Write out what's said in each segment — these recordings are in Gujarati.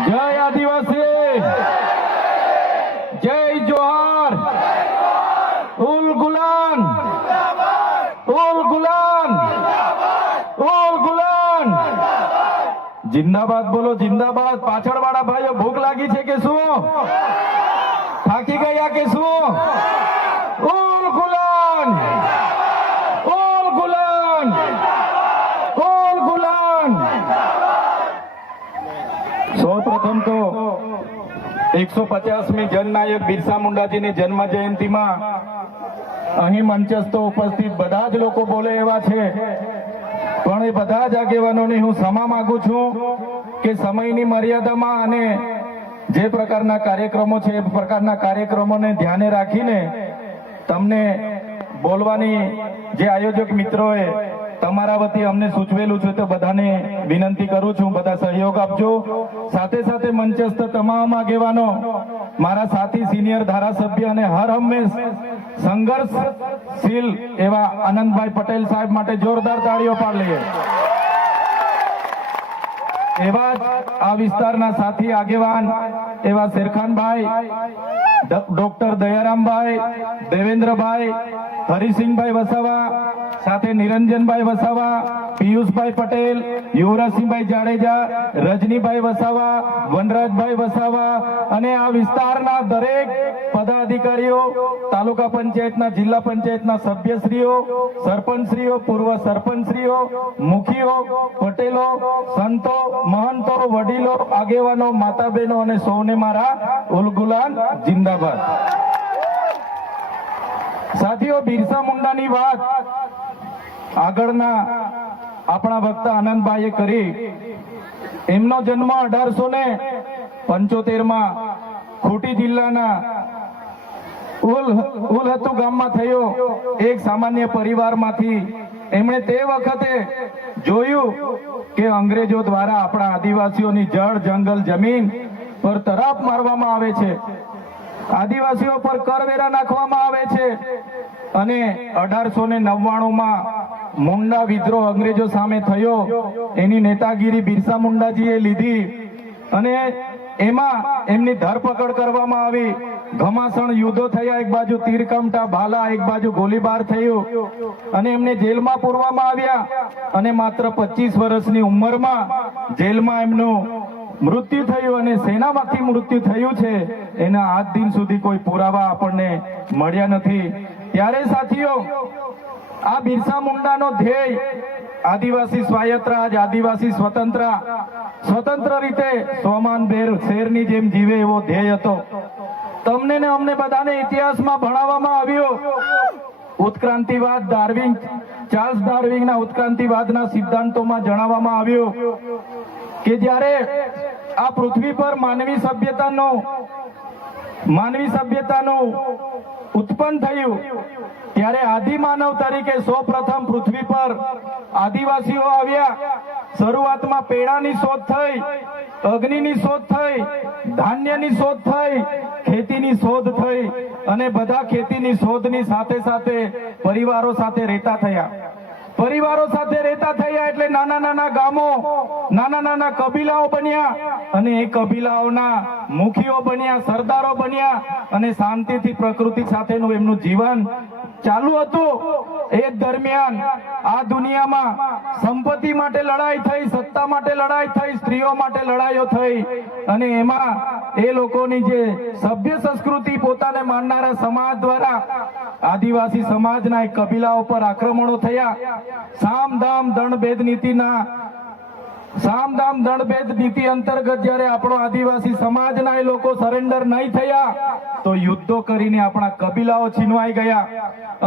जय आदिवासी, जय जोहार, उल गुलान, उल गुलान, उल गुलान। जिंदाबाद बोलो, जिंदाबाद। पाछळवाळा भाईओ, भूख लागी छे के શું? થાકી ગયા કે શું? ઉલ ગુલાન, ઉલ ગુલાન, ઉલ ગુલાન। સૌપ્રથમ તો 150મી જનનાયક બિરસા મુંડાજીની જન્મ જયંતિમાં અહીં મંચસ્થ ઉપસ્થિત બધા જ લોકો બોલે એવા છે, પણ એ બધા જ આગેવાનોને હું ક્ષમા માંગુ છું કે સમયની મર્યાદામાં અને જે પ્રકારના કાર્યક્રમો છે એ પ્રકારના કાર્યક્રમોને ધ્યાને રાખીને તમને બોલવાની જે આયોજક મિત્રોએ તમારા વતી અમને સૂચવેલું છે તો બધાને વિનંતી કરું છું, બધા સહયોગ આપજો। સાથે સાથે મંચસ્થ તમામ આગેવાનો, મારા સાથી સિનિયર ધારાસભ્ય અને હર હંમેશ સંઘર્ષશીલ એવા આનંદભાઈ પટેલ સાહેબ માટે જોરદાર તાળીઓ પાડી લઈએ। એવા આ વિસ્તારના સાથી આગેવાન એવા શેરખાનભાઈ, ડોક્ટર દયારામભાઈ, દેવેન્દ્રભાઈ, હરિસિંહભાઈ વસાવા, સાથે નિરંજનભાઈ વસાવા, પિયુષભાઈ પટેલ, યુવરાજસિંહભાઈ જાડેજા, રજનીભાઈ વસાવા, વનરાજભાઈ વસાવા અને આ વિસ્તારના દરેક પદાધિકારીઓ, તાલુકા પંચાયતના, જિલ્લા પંચાયતના સભ્યશ્રીઓ, સરપંચશ્રીઓ, પૂર્વ સરપંચશ્રીઓ, મુખીઓ, પટેલો, સંતો, મહંતો, વડીલો, આગેવાનો, માતા બહેનો અને સૌને મારા ઉલ ગુલાન જિંદાબાદ। સાથીઓ, બિરસા મુંડાની વાત આગળના આપણા વક્તા આનંદભાઈએ કરી। એમનો જન્મ 1875માં ખૂંટી જિલ્લાના ઉલહતુ ગામમાં થયો। એક સામાન્ય પરિવારમાંથી એમણે તે વખતે જોયું કે અંગ્રેજો દ્વારા આપણા આદિવાસીઓની જળ, જંગલ, જમીન પર તરાપ મારવામાં આવે છે, આદિવાસીઓ પર કરવેરા નાખવામાં આવે છે અને 1899માં મુંડા વિદ્રોહ અંગ્રેજો સામે થયો। એની નેતાગીરી બિરસા મુંડાજીએ લીધી અને એમાં એમની ધરપકડ કરવામાં આવી। ઘમાસણ યુદ્ધો થયા, એક બાજુ તીરકમઠા, ભાલા, એક બાજુ ગોળીબાર થયું અને એમને જેલમાં પૂરવામાં આવ્યા અને માત્ર 25 વર્ષની ઉંમરમાં જેલમાં એમનું મૃત્યુ થયું અને સેનામાંથી મૃત્યુ થયું છે એના આજ દિન સુધી કોઈ પુરાવા આપણને મળ્યા નથી। ત્યારે સાથીઓ, આ બિરસા મુંડાનો ધ્યેય આદિવાસી સ્વાયત્ત રાજ, આદિવાસી સ્વતંત્ર રીતે સ્વમાનભેર શેરની જેમ જીવે એવો ધ્યેય હતો। તમને ને અમને બધાને ઇતિહાસમાં ભણાવવામાં આવ્યો ઉત્ક્રાંતિવાદ, ચાર્લ્સ ડાર્વિનના ઉત્ક્રાંતિવાદના સિદ્ધાંતોમાં જણાવવામાં આવ્યું કે જ્યારે આ પૃથ્વી પર માનવી સભ્યતાનું ઉત્પન્ન થયું ત્યારે આદિમાનવ તરીકે સૌપ્રથમ પૃથ્વી પર આદિવાસીઓ આવ્યા। શરૂઆતમાં પેડાની શોધ થઈ, અગ્નિની શોધ થઈ, ધાન્યની શોધ થઈ, ખેતીની શોધ થઈ અને બધા ખેતીની શોધની સાથે સાથે પરિવારો સાથે રહેતા થયા। પરિવારો સાથે રહેતા થયા એટલે નાના નાના ગામો, નાના નાના કબીલાઓ બન્યા અને એ કબીલાઓના મુખીઓ બન્યા, સરદારો બન્યા અને શાંતિથી પ્રકૃતિ સાથેનું એમનું જીવન ચાલુ હતું। એ દરમિયાન આ દુનિયામાં સંપત્તિ માટે લડાઈ થઈ, સત્તા માટે લડાઈ થઈ, સ્ત્રીઓ માટે લડાઈઓ થઈ અને એમાં એ લોકોની જે સભ્ય સંસ્કૃતિ પોતાને માનનારા સમાજ દ્વારા આદિવાસી સમાજના એક કબીલાઓ પર આક્રમણો થયા। સામદામ દંડભેદ નીતિ અંતર્ગત જ્યારે આપણો આદિવાસી સમાજના એ લોકો સરેન્ડર નહીં થયા તો યુદ્ધો કરીને આપણા કબીલાઓ છીનવાઈ ગયા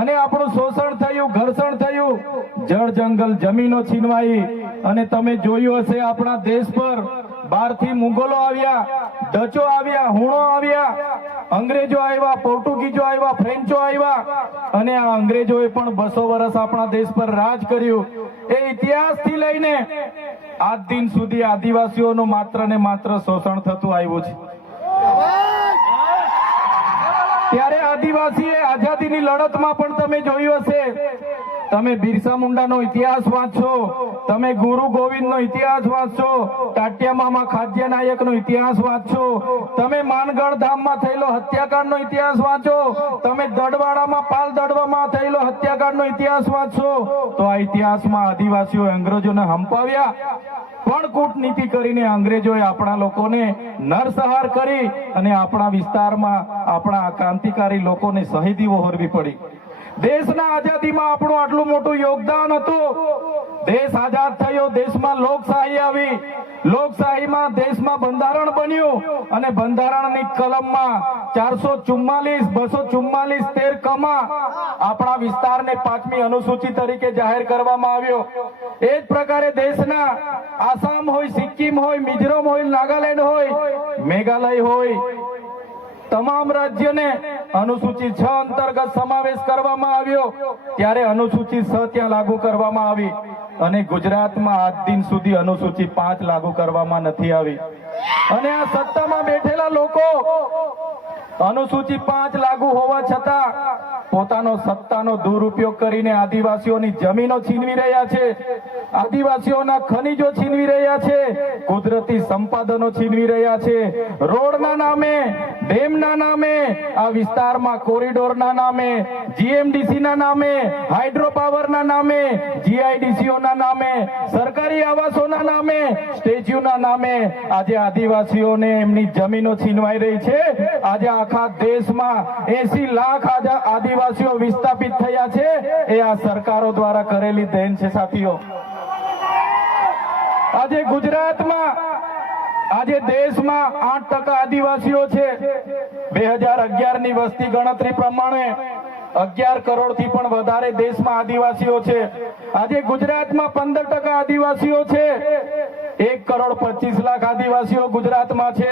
અને આપણું શોષણ થયું, ઘર્ષણ થયું, જળ, જંગલ, જમીનો છીનવાઈ અને તમે જોયું હશે આપણા દેશ પર બહારથી મુગલો આવ્યા, ડચો આવ્યા, હુણો આવ્યા, અંગ્રેજો આવ્યા, પોર્ટુગીઝો આવ્યા, ફ્રેન્ચો આવ્યા અને આ અંગ્રેજોએ પણ 200 વર્ષ આપણા દેશ પર રાજ કર્યું। એ ઇતિહાસથી લઈને આજ દિન સુધી આદિવાસીઓનું માત્ર ને માત્ર શોષણ થતું આવ્યું છે। ત્યારે આદિવાસીએ આઝાદીની લડતમાં પણ તમે જોયું હશે તમે બિરસા મુંડાનો ઇતિહાસ વાંચો, તમે ગુરુ ગોવિંદનો ઇતિહાસ વાંચો, ટાટિયામામાં ખાદ્ય નાયકનો ઇતિહાસ વાંચો, તમે માનગઢ ધામમાં થયેલો હત્યાકાંડનો ઇતિહાસ વાંચો, તમે દડવાડામાં પાલ દડવામાં થયેલો હત્યાકાંડનો ઇતિહાસ વાંચો, તો આ ઇતિહાસમાં આદિવાસીઓ અંગ્રેજોને હંપાવ્યા, પણ કૂટનીતિ કરીને અંગ્રેજોએ આપણા લોકોને નરસંહાર કરી અને આપણા વિસ્તારમાં આપણા ક્રાંતિકારી લોકોને શહીદીઓ વહોરવી પડી. દેશના આઝાદીમાં આપણું આટલું મોટું યોગદાન હતું. દેશ આઝાદ થયો, દેશમાં લોકશાહી આવી, લોકશાહીમાં દેશમાં બંધારણ બન્યું અને બંધારણની કલમમાં 444, 244, 13 કમાં આપણા વિસ્તારને 5મી અનુસૂચિ તરીકે જાહેર કરવામાં આવ્યો. એ જ પ્રકારે દેશના આસામ હોય, સિક્કિમ હોય, મિઝોરમ હોય, નાગાલેન્ડ હોય, મેઘાલય હોય, તમામ રાજ્યને અનુસૂચિ 6 અંતર્ગત સમાવેશ કરવામાં આવ્યો. ત્યારે અનુસૂચિ 6 ત્યાં લાગુ કરવામાં આવી અને ગુજરાતમાં આજ દિન સુધી અનુસૂચિ 5 લાગુ કરવામાં નથી આવી. અને આ સત્તામાં બેઠેલા લોકો અનુસૂચિ 5 લાગુ હોવા છતાં પોતાનો સત્તાનો દુરુપયોગ કરીને આદિવાસીઓની જમીનો છીનવી રહ્યા છે, આદિવાસીઓના ખનીજો છીનવી રહ્યા છે, કુદરતી સંપાદનો છીનવી રહ્યા છે. રોડના નામે, ડેમના નામે, આ વિસ્તારમાં કોરિડોરના નામે, જીએમડીસીના નામે, હાઇડ્રો પાવરના નામે, જીઆઈડીસીઓના નામે, સરકારી આવાસોના નામે, સ્ટેચ્યુના નામે આજે આદિવાસીઓને એમની જમીનો છીનવાઈ રહી છે. આજે આખા દેશમાં 80 લાખ આદિવાસીઓ વિસ્થાપિત થયા છે. એ આ સરકારો દ્વારા કરેલી દેન છે સાથીઓ. આજે ગુજરાતમાં, આજે દેશમાં 8% આદિવાસીઓ છે. 2011 ની વસ્તી ગણતરી પ્રમાણે 11 કરોડથી પણ વધારે દેશમાં આદિવાસીઓ છે. આજે ગુજરાતમાં 15% આદિવાસીઓ છે. 1,25,00,000 આદિવાસીઓ ગુજરાતમાં છે.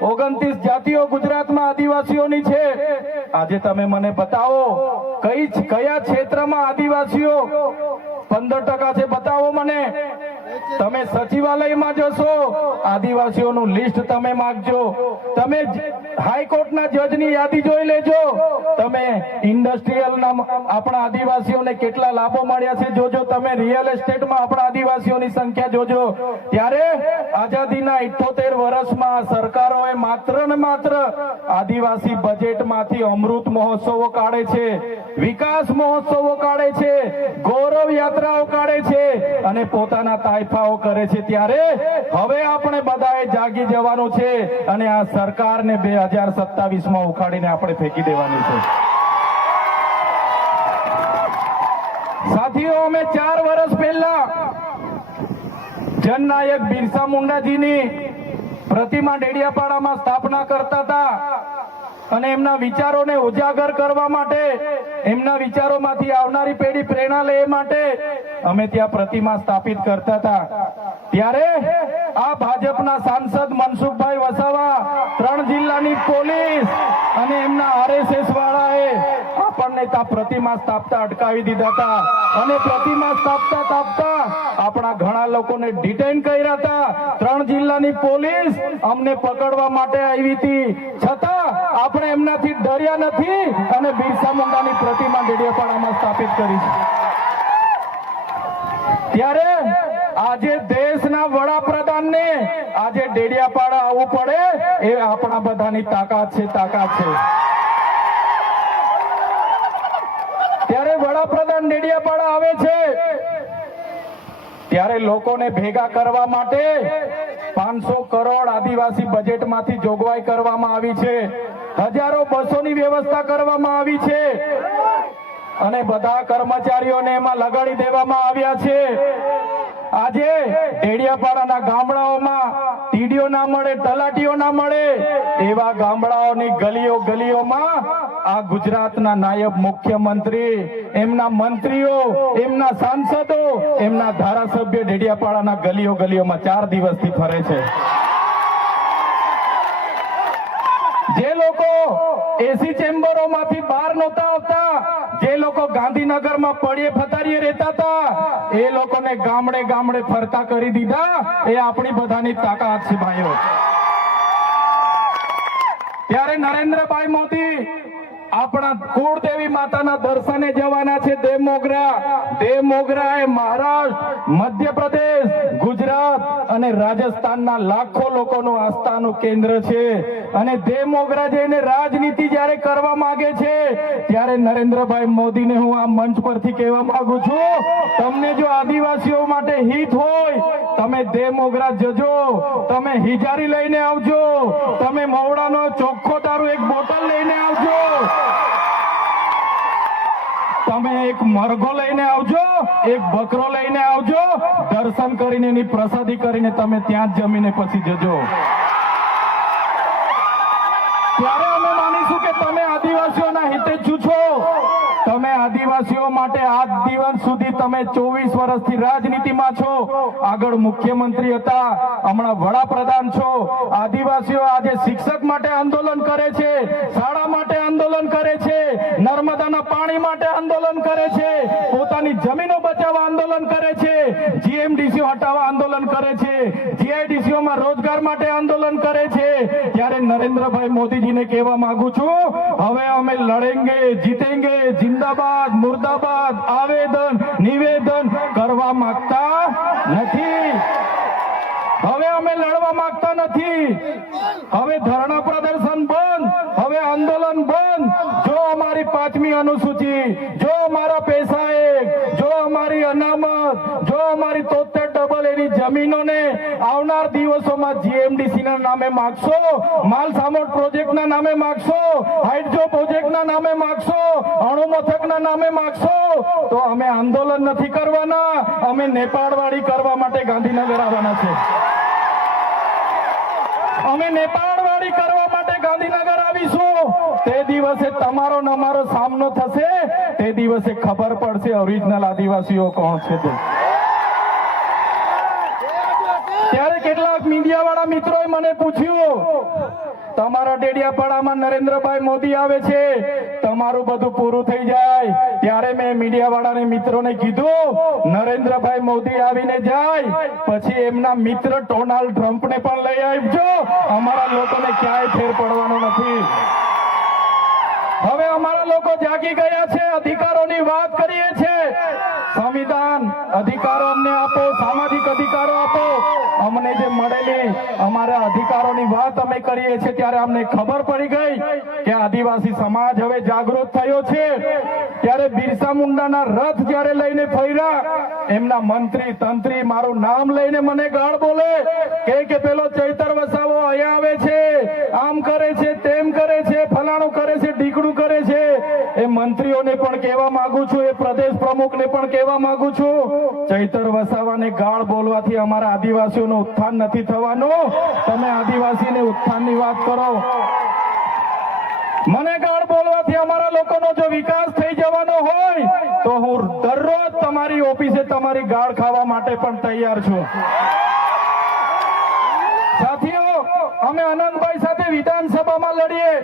29 જાતિઓ ગુજરાતમાં આદિવાસીઓની છે. આજે તમે મને બતાવો કયા ક્ષેત્રમાં આદિવાસીઓ 15% છે, બતાવો મને. તમે સચિવાલયમાં જશો, આદિવાસીઓનું લિસ્ટ તમે માંગજો. તમે હાઈકોર્ટના જજની યાદી જોઈ લેજો. તમે ઇન્ડસ્ટ્રીયલના આપણા આદિવાસીઓને કેટલા લાભો મળ્યા છે જોજો. તમે રિયલ એસ્ટેટમાં આપણા આદિવાસીઓની સંખ્યા જોજો. ત્યારે આઝાદીના 78 વર્ષમાં સરકારોએ માત્ર ને માત્ર આદિવાસી બજેટમાંથી અમૃત મહોત્સવો કાઢે છે, વિકાસ મહોત્સવો કાઢે છે, ગૌરવ યાત્રાઓ કાઢે છે અને પોતાના તાઇફાઓ કરે છે. ત્યારે હવે આપણે બધાએ જાગી જવાનું છે અને આ સરકારને 2027માં ઉખાડીને આપણે ફેંકી દેવાની છે. સાથીઓ, અમે 4 વર્ષ પહેલા જનનાયક બિરસા મુંડાજીની પ્રતિમા ડેડિયાપાડામાં સ્થાપના કરતા હતા અને એમના વિચારોને ઉજાગર કરવા માટે, એમના વિચારોમાંથી આવનારી પેઢી પ્રેરણા લે માટે અમે ત્યાં પ્રતિમા સ્થાપિત કરતા હતા. ત્યારે આ ભાજપના સાંસદ મનસુખભાઈ વસાવા, 3 જિલ્લાની પોલીસ અને એમના RSS વાળાએ આપણને ત્યાં પ્રતિમા સ્થાપતા અટકાવી દીધા હતા અને પ્રતિમા સ્થાપતા આપણા ઘણા લોકોને ડિટેન કર્યા હતા. 3 જિલ્લાની પોલીસ અમને પકડવા માટે આવી હતી, છતાં આપણે એમનાથી ડર્યા નથી અને બિરસા મુંડાની પ્રતિમા ડેડિયાપાડામાં સ્થાપિત કરી છે. ત્યારે આજે દેશના વડાપ્રધાનને આજે ડેડિયાપાડા આવવું પડે એ આપણા બધાની તાકાત છે. ત્યારે વડાપ્રધાન ડેડિયાપાડા આવે છે ત્યારે લોકોને ભેગા કરવા માટે 500 કરોડ આદિવાસી બજેટમાંથી જોગવાઈ કરવામાં આવી છે. હજારો બસોની વ્યવસ્થા કરવામાં આવી છે અને બધા કર્મચારીઓને એમાં લગાડી દેવામાં આવ્યા છે. આજે ડેડિયાપાડાના ગામડાઓમાં ટીડીઓ ના મળે, તલાટીઓ ના મળે એવા ગામડાઓની ગલીઓમાં આ ગુજરાતના નાયબ મુખ્યમંત્રી, એમના મંત્રીઓ, એમના સાંસદો, એમના ધારાસભ્ય ડેડિયાપાડાના ગલીઓમાં 4 દિવસથી ફરે છે. જે લોકો એસી ચેમ્બરોમાંથી બહાર નહોતા આવતા, જે લોકો ગાંધીનગરમાં પડ્યે ફતારીએ રહેતા હતા, એ લોકોને ગામડે ફરતા કરી દીધા. એ આપણી બધાની તાકાત છે ભાઈઓ. ત્યારે નરેન્દ્રભાઈ મોદી આપણા કુળદેવી માતાના દર્શને જવાના છે. દેવમોગરા એ મહારાષ્ટ્ર, મધ્યપ્રદેશ, ગુજરાત અને રાજસ્થાનના લાખો લોકોનું આસ્થાનું કેન્દ્ર છે. અને દેવમોગરા જઈને રાજનીતિ જ્યારે કરવા માંગે છે ત્યારે નરેન્દ્રભાઈ મોદીને હું આ મંચ પરથી કહેવા માંગુ છું, તમને જો આદિવાસીઓ માટે હિત હોય તમે દેવમોગરા જજો, તમે હિજારી લઈને આવજો, તમે મવડાનો ચોખ્ખો દારૂ એક બોટલ લઈને આવજો, તમે એક મરઘો લઈને આવજો, એક બકરો લઈને આવજો, દર્શન કરીને એની પ્રસાદી કરીને તમે ત્યાં જ જમીને પછી જજો. ત્યારે અમે માનીશું કે તમે આદિવાસીઓના હિતે છો. તમે આદિવાસીઓ માટે આજ દિવસ સુધી તમે 24 વર્ષથી રાજનીતિમાં છો. આગળ મુખ્યમંત્રી હતા, હમણાં વડાપ્રધાન છો. આદિવાસીઓ આજે શિક્ષક માટે આંદોલન કરે છે, શાળા માટે આંદોલન કરે છે, નર્મદાના પાણી માટે આંદોલન કરે છે, પોતાની જમીનો બચાવવા આંદોલન કરે છે, જીએમડીસીઓ હટાવવા આંદોલન કરે છે, જીઆઈડીસીઓમાં રોજગાર માટે આંદોલન કરે છે. ત્યારે નરેન્દ્રભાઈ મોદીજીને કહેવા માંગુ છું, હવે અમે લડેંગે, જીતેંગે, જિંદાબાદ, મુર્દાબાદ આવેદન નિવેદન કરવા માંગતા નથી. હવે અમે લડવા માંગતા નથી. હવે ધરણા પ્રદર્શન બંધ, હવે આંદોલન બંધ. જો અમારી 5મી અનુસૂચિ, જો અમારા પૈસા એક, જો અમારી અનામત, જો અમારી 73 એની જમીનોને આવનાર દિવસોમાં જીએમડીસી ના નામે માગશો, માલસામોટ પ્રોજેક્ટના નામે માગશો, હાઇડ્રો પ્રોજેક્ટના નામે માગશો, અણુ મથકના નામે માગશો, તો અમે આંદોલન નથી કરવાના, અમે નેપાળવાડી કરવા માટે ગાંધીનગર આવવાના છે. અમે નેપાળવાડી કરવા માટે ગાંધીનગર આવીશું. તે દિવસે તમારો ને અમારો સામનો થશે, તે દિવસે ખબર પડશે ઓરિજિનલ આદિવાસીઓ કોણ છે. ત્યારે કેટલાક મીડિયા વાળા મિત્રોએ મને પૂછ્યું, તમારા ડેડિયાપાડામાં નરેન્દ્રભાઈ મોદી આવે છે, તમારું બધું પૂરું થઈ જાય. ત્યારે મેં મીડિયા વાળાને મિત્રોને કીધું, નરેન્દ્રભાઈ મોદી આવીને જાય પછી એમના મિત્ર ડોનાલ્ડ ટ્રમ્પને પણ લઈ આવજો, અમારા લોકોને ક્યાંય ફેર પડવાનો નથી. હવે અમારા લોકો જાગી ગયા છે, અધિકારોની વાત કરીએ છીએ. સંવિધાન અધિકારો અમને આપો, સામાજિક અધિકારો આપો. અમને જે મળેલી અમારા અધિકારોની વાત અમે કરીએ છીએ ત્યારે અમને ખબર પડી ગઈ કે આદિવાસી સમાજ હવે જાગૃત થયો છે. ત્યારે બિરસા મુંડાના રથ જ્યારે લઈને ફર્યા, એમના મંત્રી તંત્રી મારું નામ લઈને મને ગાળ બોલે કે પેલો ચૈતર વસાવો અહીંયા આવે છે, આમ કરે છે, તેમ કરે છે, ફલાણું કરે છે, ઢીકડું કરે છે. એ મંત્રીઓને પણ કહેવા માંગુ છું, એ પ્રદેશ પ્રમુખને પણ કહેવા માંગુ છું, ચૈતર વસાવાને ગાળ બોલવાથી અમારા આદિવાસીઓનું ઉત્થાન નથી થવાનું. તમે આદિવાસીને ઉત્થાનની વાત કરો. મને ગાળ બોલવાથી અમારા લોકોનો જો વિકાસ થઈ જવાનો હોય તો હું દરરોજ તમારી ઓફિસે તમારી ગાળ ખાવા માટે પણ તૈયાર છું. સાથીઓ, અમે આનંદભાઈ સાથે વિધાનસભામાં લડીએ,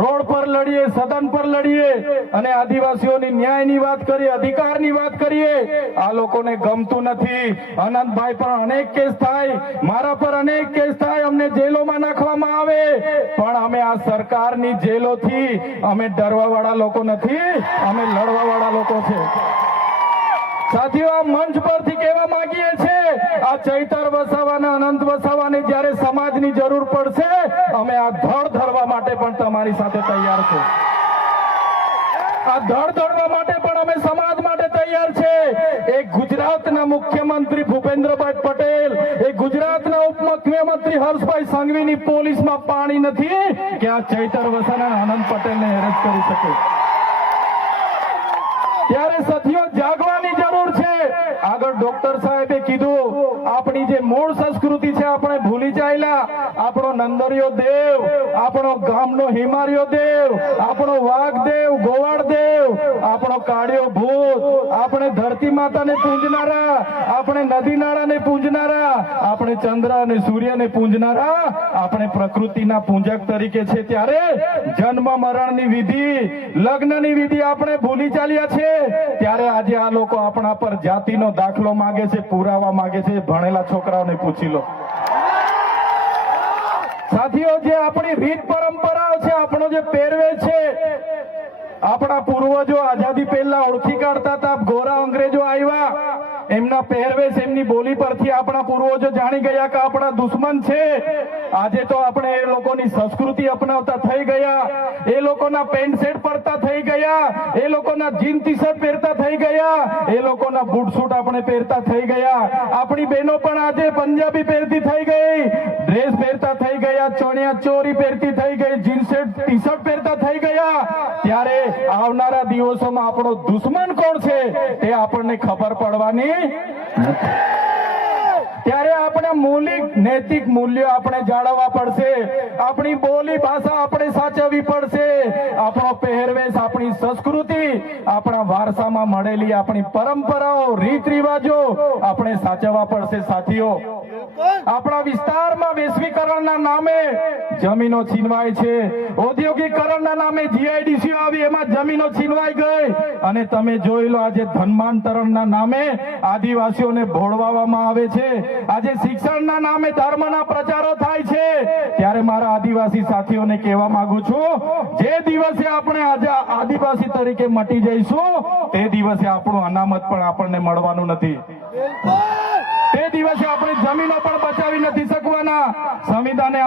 રોડ પર લડીએ, સદન પર લડીએ અને આદિવાસીઓની ન્યાયની વાત કરીએ, અધિકારની વાત કરીએ. આ લોકોને ગમતું નથી. આનંદભાઈ પર અનેક કેસ થાય, મારા પર અનેક કેસ થાય, અમને જેલોમાં નાખવામાં આવે, પણ અમે આ સરકારની જેલોથી અમે ડરવા વાળા લોકો નથી, અમે લડવા વાળા લોકો છે. સાથીઓ, આ મંચ પરથી કહેવા માંગીએ છીએ, આ ચૈતર વસાવાના, અનંત વસાવાને જ્યારે સમાજની જરૂર પડશે, અમે આ ધડ ધરવા માટે પણ તમારી સાથે તૈયાર છે. આ ધડ ધરવા માટે પણ અમે સમાજ માટે તૈયાર છે. એક ગુજરાતના મુખ્યમંત્રી ભૂપેન્દ્રભાઈ પટેલ, એક ગુજરાતના ઉપમુખ્યમંત્રી હર્ષભાઈ સંઘવીની પોલીસમાં પાણી નથી કે આ ચૈતર વસાવાના અનંત પટેલને હેરેસ કરી શકે. ત્યારે સાથીઓ, જાગવાની જરૂર છે. આગળ ડોક્ટર સાહેબે કીધું, આપણી જે મૂળ સંસ્કૃતિ છે આપણે ભૂલી ચાલ્યા. આપણો નંદરિયો દેવ, આપણો ગામનો હિમારિયો દેવ, આપણો વાઘ દેવ, ગોવાળ દેવ, આપણો કાળિયો ભૂત, આપણે ધરતી માતાને પૂજનારા, આપણે નદી નાળાને પૂજનારા, આપણે ચંદ્ર અને સૂર્યને પૂજનારા, આપણે પ્રકૃતિના પૂજક તરીકે છે. ત્યારે જન્મ મરણની વિધિ, લગ્નની વિધિ આપણે ભૂલી ચાલ્યા છે. ત્યારે આજે આ લોકો આપણા પર જાતિનો દાખલો માંગે છે, પુરાવા માંગે છે. ભણેલા છોકરાઓને પૂછી લો. સાથીઓ, જે આપણી રીત પરંપરાઓ છે, આપણો જે પહેરવેશ છે, આપણા પૂર્વજો આઝાદી પહેલા ઓળખી કાઢતા હતા. ગોરા અંગ્રેજો આવ્યા, એમના પહેરવેશ એમની બોલી પરથી આપણા પૂર્વજો જાણી ગયા કે આપણા દુશ્મન છે. આજે તો આપણે એ લોકોની સંસ્કૃતિ અપનાવતા થઈ ગયા, એ લોકોના પેન્ટ શર્ટ પહેરતા થઈ ગયા, એ લોકોના જીન ટી શર્ટ પહેરતા થઈ ગયા, એ લોકોના બૂટ સૂટ આપણે પહેરતા થઈ ગયા. આપણી બહેનો પણ આજે પંજાબી પહેરતી થઈ ગઈ, ડ્રેસ પહેરતા થઈ ગયા, ચણિયા ચોરી પહેરતી થઈ ગઈ, જીન્સ ટી શર્ટ પહેરતા થઈ ગયા. ત્યારે આવનારા દિવસોમાં આપણો દુશ્મન કોણ છે તે આપણને ખબર પડવાની નથી. ત્યારે આપણે મૌલિક નૈતિક મૂલ્યો આપણે જાળવવા પડશે. આપણી બોલી ભાષા આપણે સાચવવી પડશે. આપણો પહેરવેશ, આપણી સંસ્કૃતિ, આપણા વારસામાં મળેલી આપણી પરંપરાઓ, રીત રિવાજો આપણે સાચવવા પડશે. સાથીઓ, આપણા વિસ્તારમાં વૈશ્વિકરણના નામે જમીનો છીનવાય છે. ઔદ્યોગિકરણના નામે જીઆઈડીસી આવી, એમાં જમીનો છીનવાઈ ગઈ. અને તમે જોઈ લો, આજે ધર્માંતરણના નામે આદિવાસીઓને ભોળવામાં આવે છે. આજે શિક્ષણના નામે ધર્મના પ્રચારો થાય છે. ત્યારે મારા આદિવાસી સાથીઓને કહેવા માંગુ છું, જે દિવસે આપણે આજે આદિવાસી તરીકે મટી જઈશું તે દિવસે આપણું અનામત પણ આપણને મળવાનું નથી. તે દિવસે આપણે જમીનો પણ બચાવી નથી શકવાના. સંવિધાને